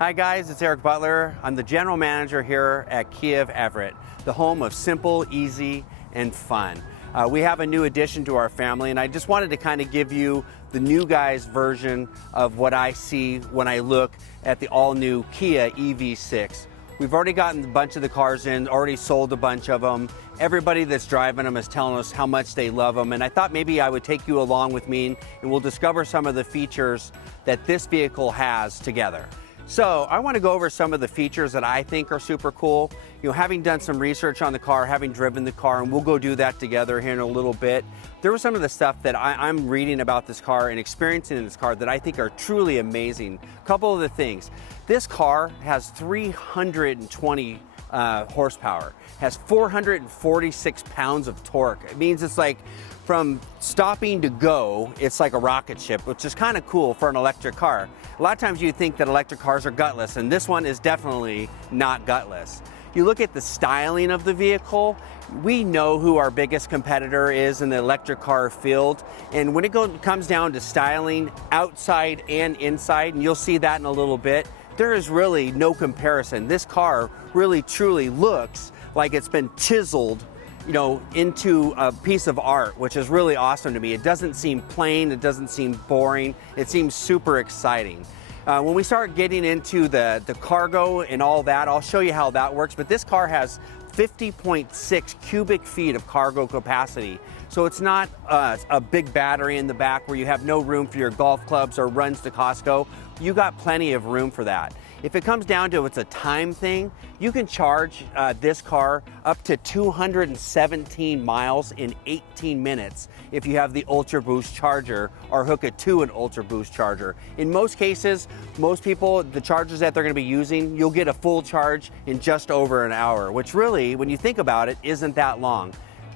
Hi guys, it's Eric Butler. I'm the general manager here at Kia of Everett, the home of simple, easy, and fun. We have a new addition to our family, and I just wanted to kind of give you the new guys version of what I see when I look at the all-new Kia EV6. We've already gotten a bunch of the cars in, already sold a bunch of them. Everybody that's driving them is telling us how much they love them, and I thought maybe I would take you along with me and we'll discover some of the features that this vehicle has together. So I want to go over some of the features that I think are super cool. You know, having done some research on the car, having driven the car, and we'll go do that together here in a little bit. There was some of the stuff that I'm reading about this car and experiencing in this car that I think are truly amazing. A couple of the things. This car has 320 horsepower, has 446 pounds of torque. It means it's like from stopping to go, it's like a rocket ship, which is kind of cool for an electric car. A lot of times you think that electric cars are gutless, and this one is definitely not gutless. You look at the styling of the vehicle, we know who our biggest competitor is in the electric car field, and when it comes down to styling outside and inside, and you'll see that in a little bit, there is really no comparison. This car really truly looks like it's been chiseled, you know, into a piece of art, which is really awesome to me. It doesn't seem plain, it doesn't seem boring, it seems super exciting. When we start getting into the cargo and all that, I'll show you how that works, but this car has 50.6 cubic feet of cargo capacity. So it's not a big battery in the back where you have no room for your golf clubs or runs to Costco. You got plenty of room for that. If it comes down to it's a time thing, you can charge this car up to 217 miles in 18 minutes if you have the Ultra Boost charger or hook it to an Ultra Boost charger. In most cases, most people, the chargers that they're going to be using, you'll get a full charge in just over an hour, which really, when you think about it, isn't that long.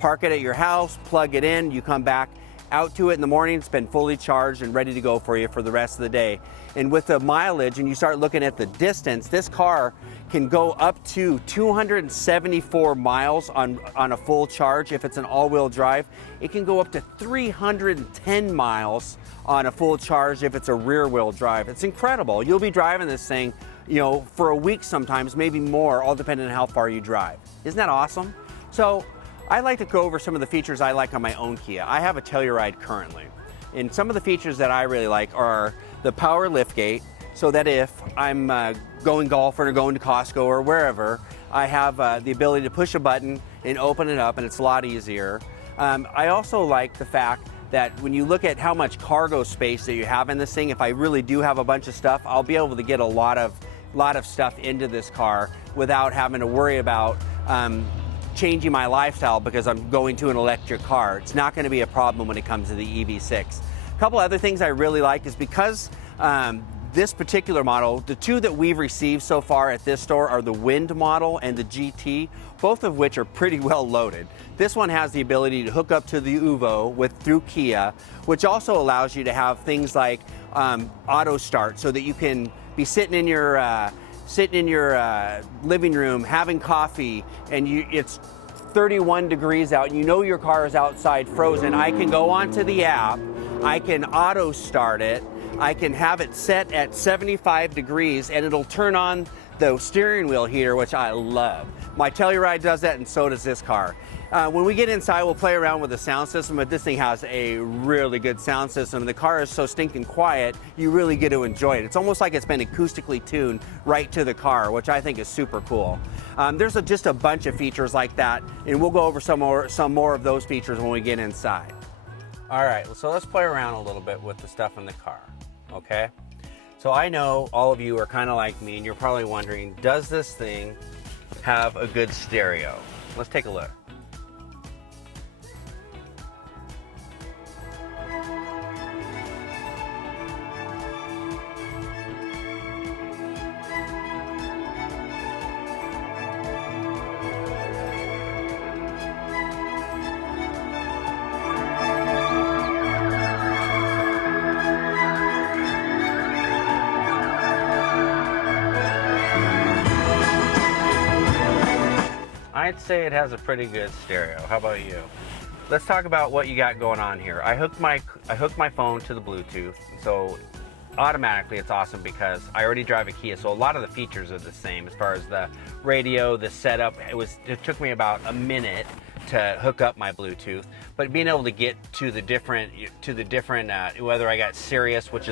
Park it at your house, plug it in, you come back out to it in the morning, it's been fully charged and ready to go for you for the rest of the day. And with the mileage, and you start looking at the distance, this car can go up to 274 miles on a full charge if it's an all-wheel drive. It can go up to 310 miles on a full charge if it's a rear-wheel drive. It's incredible. You'll be driving this thing, you know, for a week sometimes, maybe more, all depending on how far you drive. Isn't that awesome? So I like to go over some of the features I like on my own Kia. I have a Telluride currently, and some of the features that I really like are the power liftgate, so that if I'm going golfing or going to Costco or wherever, I have the ability to push a button and open it up, and it's a lot easier. I also like the fact that when you look at how much cargo space that you have in this thing, if I really do have a bunch of stuff, I'll be able to get a lot of stuff into this car without having to worry about changing my lifestyle because I'm going to an electric car. It's not going to be a problem when it comes to the EV6. A couple other things I really like is because this particular model, the two that we've received so far at this store are the Wind model and the GT, both of which are pretty well loaded. This one has the ability to hook up to the OOVO through Kia, which also allows you to have things like auto start, so that you can be sitting in your living room having coffee, and it's 31 degrees out and you know your car is outside frozen. I can go onto the app, I can auto start it, I can have it set at 75 degrees and it'll turn on the steering wheel heater, which I love. My Telluride does that, and so does this car. When we get inside, we'll play around with the sound system, but this thing has a really good sound system. The car is so stinking quiet, you really get to enjoy it. It's almost like it's been acoustically tuned right to the car, which I think is super cool. There's just a bunch of features like that, and we'll go over some more of those features when we get inside. All right, so let's play around a little bit with the stuff in the car, okay? So I know all of you are kind of like me, and you're probably wondering, does this thing have a good stereo? Let's take a look. I'd say it has a pretty good stereo. How about you? Let's talk about what you got going on here. I hooked my phone to the Bluetooth, so automatically it's awesome because I already drive a Kia, so a lot of the features are the same as far as the radio, the setup. It took me about a minute to hook up my Bluetooth, but being able to get to the different whether I got Sirius, which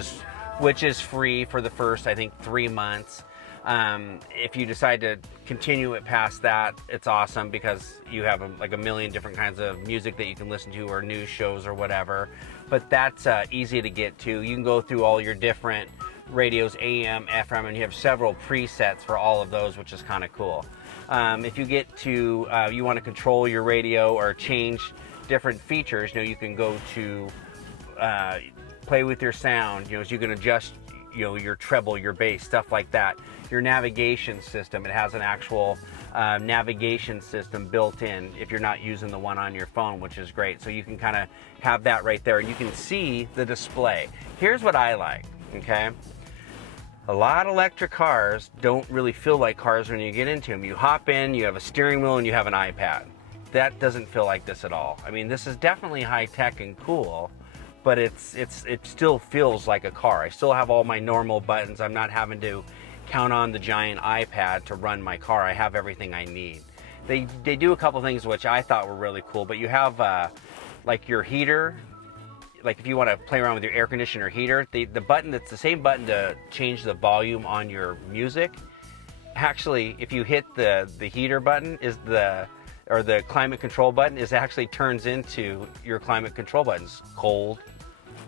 is free for the first, I think, 3 months. If you decide to continue it past that, it's awesome because you have like a million different kinds of music that you can listen to, or news shows or whatever. But that's easy to get to. You can go through all your different radios, AM, FM, and you have several presets for all of those, which is kind of cool. If you get to, you want to control your radio or change different features, you can go to play with your sound, so you can adjust, your treble, your bass, stuff like that. Your navigation system, it has an actual navigation system built in if you're not using the one on your phone, which is great. So you can kind of have that right there. You can see the display. Here's what I like, okay? A lot of electric cars don't really feel like cars when you get into them. You hop in, you have a steering wheel, and you have an iPad. That doesn't feel like this at all. I mean, this is definitely high tech and cool, but it still feels like a car. I still have all my normal buttons. I'm not having to count on the giant iPad to run my car. I have everything I need. They do a couple things which I thought were really cool, but you have like your heater. Like if you want to play around with your air conditioner heater, the button that's the same button to change the volume on your music. Actually, if you hit the heater button, or the climate control button, actually turns into your climate control buttons, cold,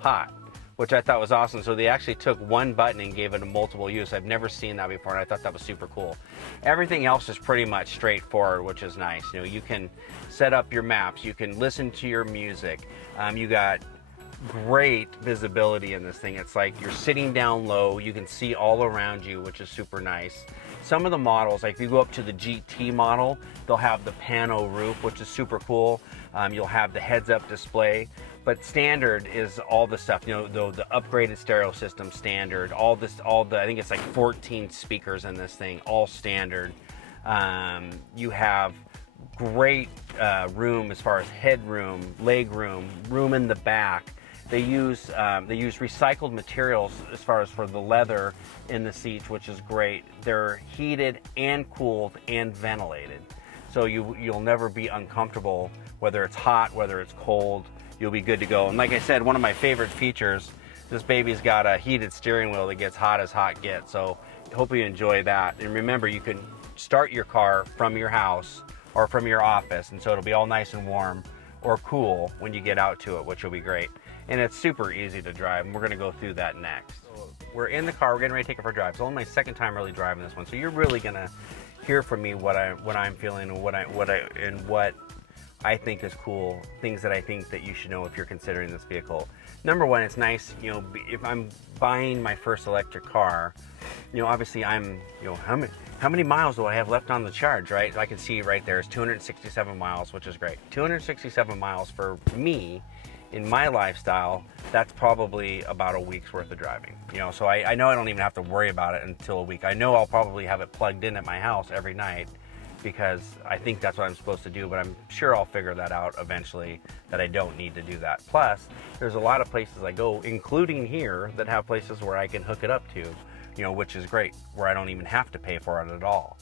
hot, which I thought was awesome. So they actually took one button and gave it a multiple use. I've never seen that before, and I thought that was super cool. Everything else is pretty much straightforward, which is nice. You can set up your maps, you can listen to your music. You got great visibility in this thing. It's like you're sitting down low, you can see all around you, which is super nice. Some of the models, like if you go up to the GT model, they'll have the pano roof, which is super cool. You'll have the heads-up display, but standard is all the stuff, the upgraded stereo system standard, I think it's like 14 speakers in this thing, all standard. You have great room as far as headroom, leg room in the back. They use recycled materials as far as for the leather in the seats, which is great. They're heated and cooled and ventilated, so you'll never be uncomfortable, whether it's hot, whether it's cold. You'll be good to go. And like I said, one of my favorite features, this baby's got a heated steering wheel that gets hot as hot gets. So hope you enjoy that. And remember, you can start your car from your house or from your office, and so it'll be all nice and warm or cool when you get out to it, which will be great. And it's super easy to drive, and we're gonna go through that next. We're in the car, we're getting ready to take it for a drive. It's only my second time really driving this one, so you're really gonna hear from me what I'm feeling and what I think is cool, things that I think that you should know if you're considering this vehicle. Number one, it's nice, if I'm buying my first electric car, obviously I'm, how many miles do I have left on the charge, right? I can see right there, it's 267 miles, which is great. 267 miles for me, in my lifestyle, that's probably about a week's worth of driving. So I know I don't even have to worry about it until a week. I know I'll probably have it plugged in at my house every night because I think that's what I'm supposed to do, but I'm sure I'll figure that out eventually, that I don't need to do that. Plus, there's a lot of places I go, including here, that have places where I can hook it up to, which is great, where I don't even have to pay for it at all.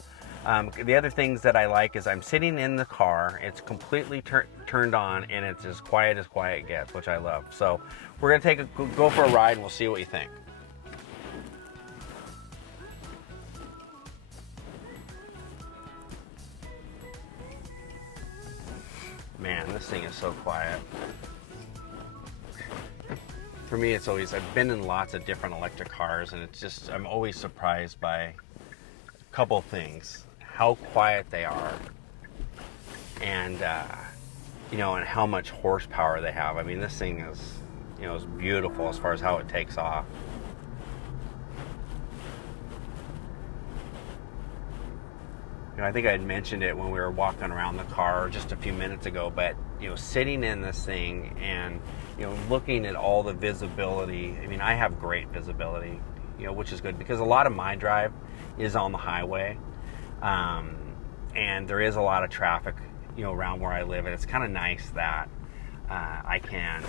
The other things that I like is I'm sitting in the car, it's completely turned on, and it's as quiet gets, which I love. So we're gonna go for a ride, and we'll see what you think. Man, this thing is so quiet. For me, it's always, I've been in lots of different electric cars, and it's just, I'm always surprised by a couple things. How quiet they are, and and how much horsepower they have. I mean, this thing is, is beautiful as far as how it takes off. I think I had mentioned it when we were walking around the car just a few minutes ago, but sitting in this thing and looking at all the visibility. I mean, I have great visibility, which is good because a lot of my drive is on the highway. And there is a lot of traffic, around where I live, and it's kind of nice that I can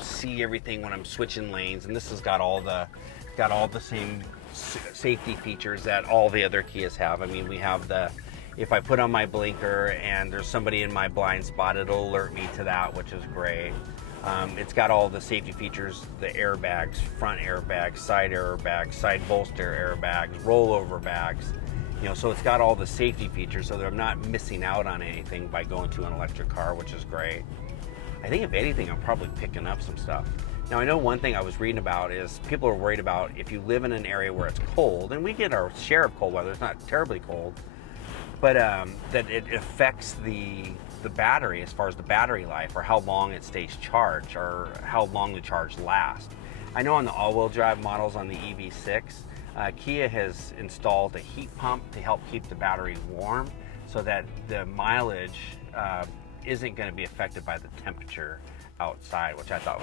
see everything when I'm switching lanes, and this has got all the same safety features that all the other Kias have. I mean, we have the, if I put on my blinker and there's somebody in my blind spot, it'll alert me to that, which is great. It's got all the safety features, the airbags, front airbags, side bolster airbags, rollover bags. So it's got all the safety features so that I'm not missing out on anything by going to an electric car, which is great. I think if anything, I'm probably picking up some stuff. Now, I know one thing I was reading about is people are worried about if you live in an area where it's cold, and we get our share of cold weather, it's not terribly cold, but that it affects the battery as far as the battery life, or how long it stays charged, or how long the charge lasts. I know on the all-wheel drive models on the EV6, Kia has installed a heat pump to help keep the battery warm so that the mileage isn't going to be affected by the temperature outside, which I thought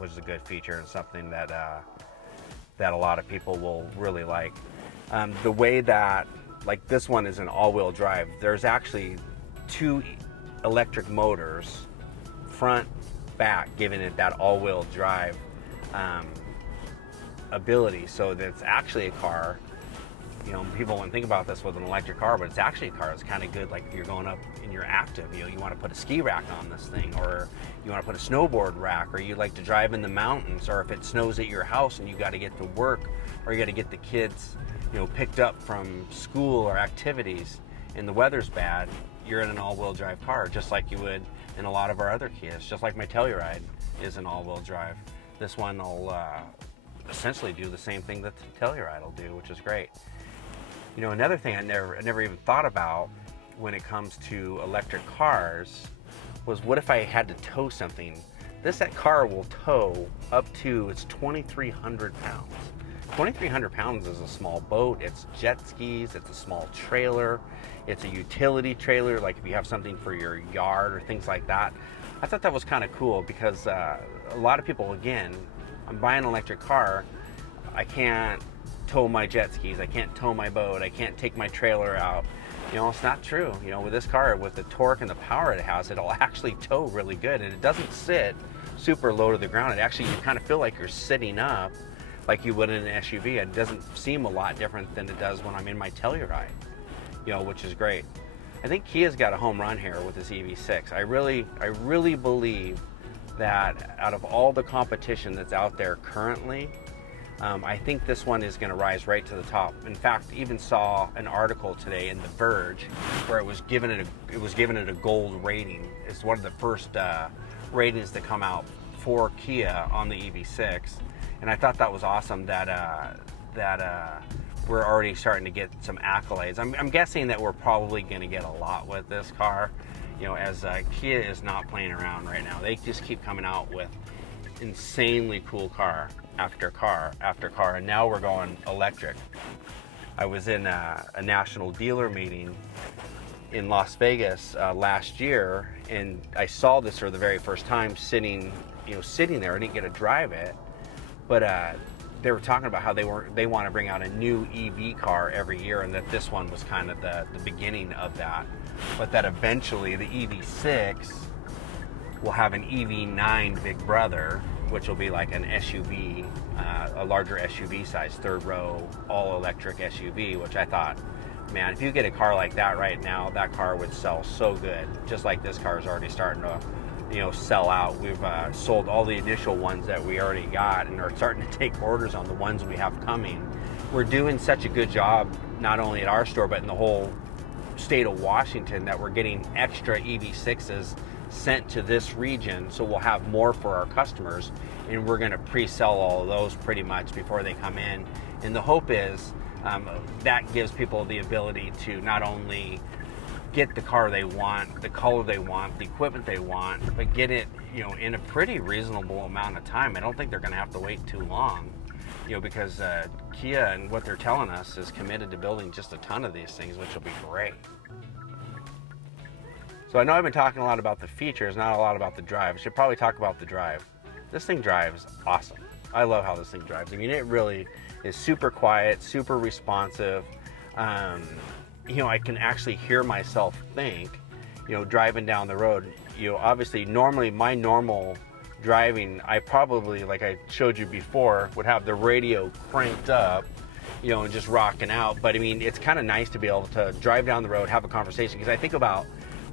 was a good feature, and something that that a lot of people will really like. The way that, like, this one is an all-wheel drive, there's actually 2 electric motors, front, back, giving it that all-wheel drive ability. So that's actually a car. People wouldn't think about this with an electric car, but it's actually a car that's kind of good. Like, you're going up and you're active, you want to put a ski rack on this thing, or you want to put a snowboard rack, or you like to drive in the mountains, or if it snows at your house and you got to get to work, or you got to get the kids picked up from school or activities and the weather's bad, you're in an all-wheel drive car, just like you would in a lot of our other Kias. Just like my Telluride is an all-wheel drive. This one will essentially do the same thing that the Telluride will do, which is great. Another thing I never even thought about when it comes to electric cars was, what if I had to tow something? That car will tow up to, it's 2,300 pounds. 2,300 pounds is a small boat. It's jet skis, it's a small trailer, it's a utility trailer, like if you have something for your yard or things like that. I thought that was kind of cool because a lot of people, again, I'm buying an electric car, I can't tow my jet skis, I can't tow my boat, I can't take my trailer out. It's not true. With this car, with the torque and the power it has, it'll actually tow really good, and it doesn't sit super low to the ground. It actually, you kind of feel like you're sitting up like you would in an SUV. It doesn't seem a lot different than it does when I'm in my Telluride, which is great. I think Kia's got a home run here with this EV6. I really believe that out of all the competition that's out there currently, I think this one is going to rise right to the top. In fact, even saw an article today in The Verge where it was given it a gold rating. It's one of the first ratings to come out for Kia on the EV6, and I thought that was awesome that we're already starting to get some accolades. I'm guessing that we're probably going to get a lot with this car, as Kia is not playing around right now. They just keep coming out with insanely cool car after car after car, and now we're going electric. I was in a national dealer meeting in Las Vegas last year, and I saw this for the very first time sitting there. I didn't get to drive it, but they were talking about how they want to bring out a new EV car every year, and that this one was kind of the beginning of that, but that eventually the EV6 will have an EV9 big brother, which will be like an SUV, a larger SUV size, third row, all electric SUV, which I thought, man, if you get a car like that right now, that car would sell so good. Just like this car is already starting to, sell out. We've sold all the initial ones that we already got, and are starting to take orders on the ones we have coming. We're doing such a good job, not only at our store, but in the whole state of Washington, that we're getting extra EV6s sent to this region, so we'll have more for our customers, and we're going to pre-sell all of those pretty much before they come in. And the hope is that gives people the ability to not only get the car they want, the color they want, the equipment they want, but get it in a pretty reasonable amount of time. I don't think they're going to have to wait too long, because Kia, and what they're telling us, is committed to building just a ton of these things, which will be great. So I know I've been talking a lot about the features, not a lot about the drive. I should probably talk about the drive. This thing drives awesome. I love how this thing drives. I mean, it really is super quiet, super responsive. I can actually hear myself think, driving down the road. Obviously, normally my normal driving, I probably, like I showed you before, would have the radio cranked up, you know, and just rocking out. But I mean, it's kind of nice to be able to drive down the road, have a conversation, because I think about,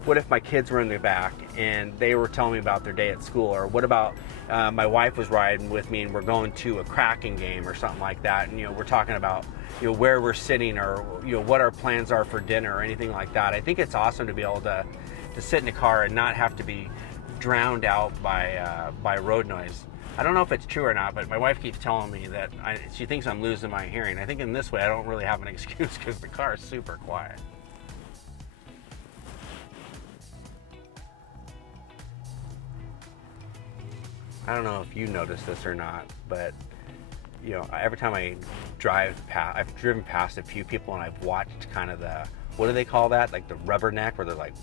what if my kids were in the back and they were telling me about their day at school? Or what about my wife was riding with me and we're going to a Kraken game or something like that, and, you know, we're talking about, you know, where we're sitting, or, you know, what our plans are for dinner or anything like that. I think it's awesome to be able to sit in a car and not have to be drowned out by road noise. I don't know if it's true or not, but my wife keeps telling me that she thinks I'm losing my hearing. I think in this way I don't really have an excuse, because the car is super quiet. I don't know if you noticed this or not, but, you know, every time I drive past, I've driven past a few people and I've watched kind of the, what do they call that? Like the rubberneck, where they're like,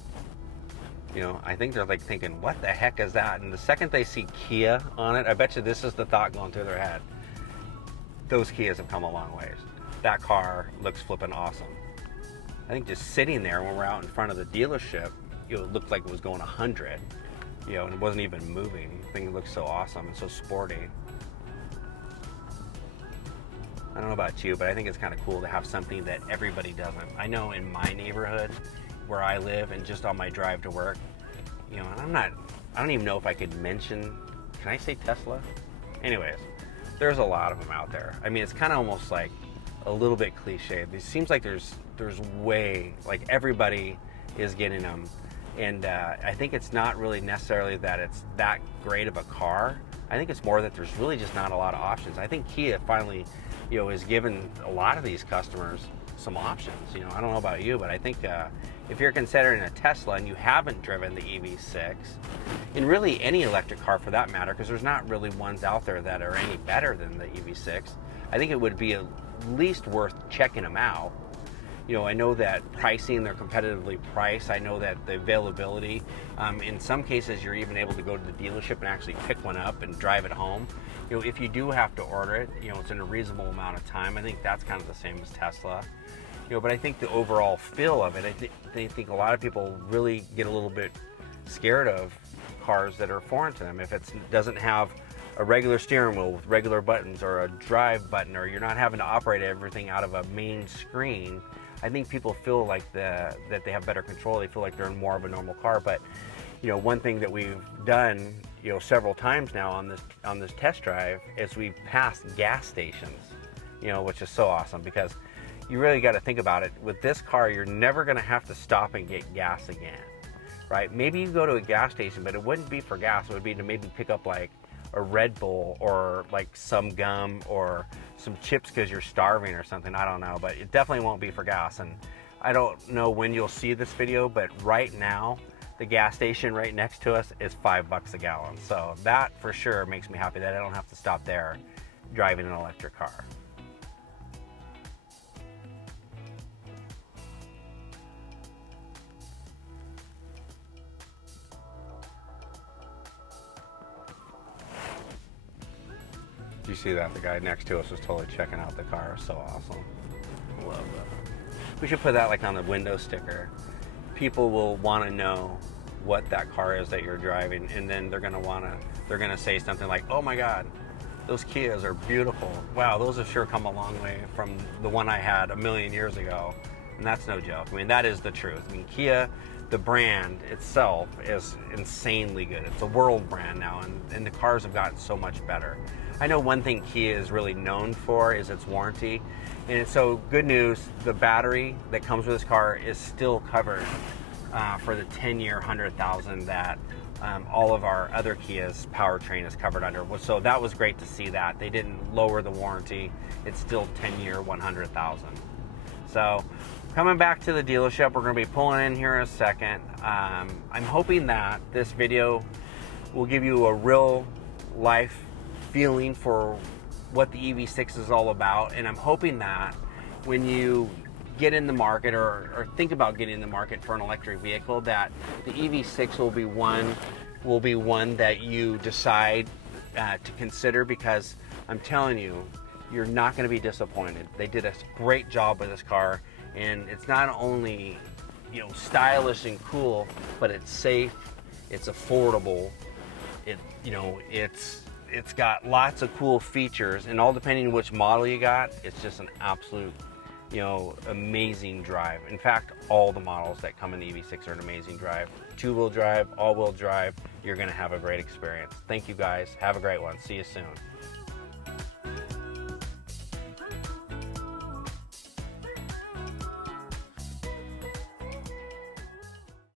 you know, I think they're like thinking, what the heck is that? And the second they see Kia on it, I bet you this is the thought going through their head. Those Kias have come a long ways. That car looks flipping awesome. I think just sitting there when we're out in front of the dealership, you know, it looked like it was going 100. You know, and it wasn't even moving. The thing looks so awesome and so sporty. I don't know about you, but I think it's kind of cool to have something that everybody doesn't. I know in my neighborhood where I live, and just on my drive to work, you know, and I don't even know if I could mention, can I say Tesla? Anyways, there's a lot of them out there. I mean, it's kind of almost like a little bit cliche. It seems like there's way, like everybody is getting them. And I think it's not really necessarily that it's that great of a car. I think it's more that there's really just not a lot of options. I think Kia finally, you know, has given a lot of these customers some options. You know, I don't know about you, but I think if you're considering a Tesla and you haven't driven the EV6, and really any electric car for that matter, because there's not really ones out there that are any better than the EV6, I think it would be at least worth checking them out. You know, I know that pricing, they're competitively priced. I know that the availability, in some cases you're even able to go to the dealership and actually pick one up and drive it home. You know, if you do have to order it, you know, it's in a reasonable amount of time. I think that's kind of the same as Tesla. You know, but I think the overall feel of it, I think a lot of people really get a little bit scared of cars that are foreign to them. If it doesn't have a regular steering wheel with regular buttons, or a drive button, or you're not having to operate everything out of a main screen, I think people feel like that they have better control. They feel like they're in more of a normal car. But, you know, one thing that we've done, you know, several times now on this test drive is we've passed gas stations, you know, which is so awesome, because you really got to think about it. With this car, you're never going to have to stop and get gas again, right? Maybe you go to a gas station, but it wouldn't be for gas. It would be to maybe pick up like a Red Bull, or like some gum, or some chips because you're starving or something. I don't know, but it definitely won't be for gas. And I don't know when you'll see this video, but right now the gas station right next to us is $5 a gallon. So that for sure makes me happy that I don't have to stop there driving an electric car. Do you see that? The guy next to us was totally checking out the car. So awesome. Love that. We should put that like on the window sticker. People will want to know what that car is that you're driving, and then they're gonna say something like, "Oh my God, those Kias are beautiful. Wow, those have sure come a long way from the one I had a million years ago." And that's no joke. I mean, that is the truth. I mean, Kia, the brand itself, is insanely good. It's a world brand now, and the cars have gotten so much better. I know one thing Kia is really known for is its warranty. And so good news, the battery that comes with this car is still covered for the 10-year, 100,000 that all of our other Kia's powertrain is covered under. So that was great to see that. They didn't lower the warranty. It's still 10-year, 100,000. So coming back to the dealership, we're going to be pulling in here in a second. I'm hoping that this video will give you a real life feeling for what the EV6 is all about, and I'm hoping that when you get in the market, or think about getting in the market for an electric vehicle, that the EV6 will be one that you decide to consider, because I'm telling you, you're not going to be disappointed. They did a great job with this car, and it's not only, you know, stylish and cool, but it's safe, it's affordable, you know, it's got lots of cool features, and all depending on which model you got, it's just an absolute, you know, amazing drive. In fact, all the models that come in the EV6 are an amazing drive. Two-wheel drive, all-wheel drive, you're gonna have a great experience. Thank you guys, have a great one. See you soon.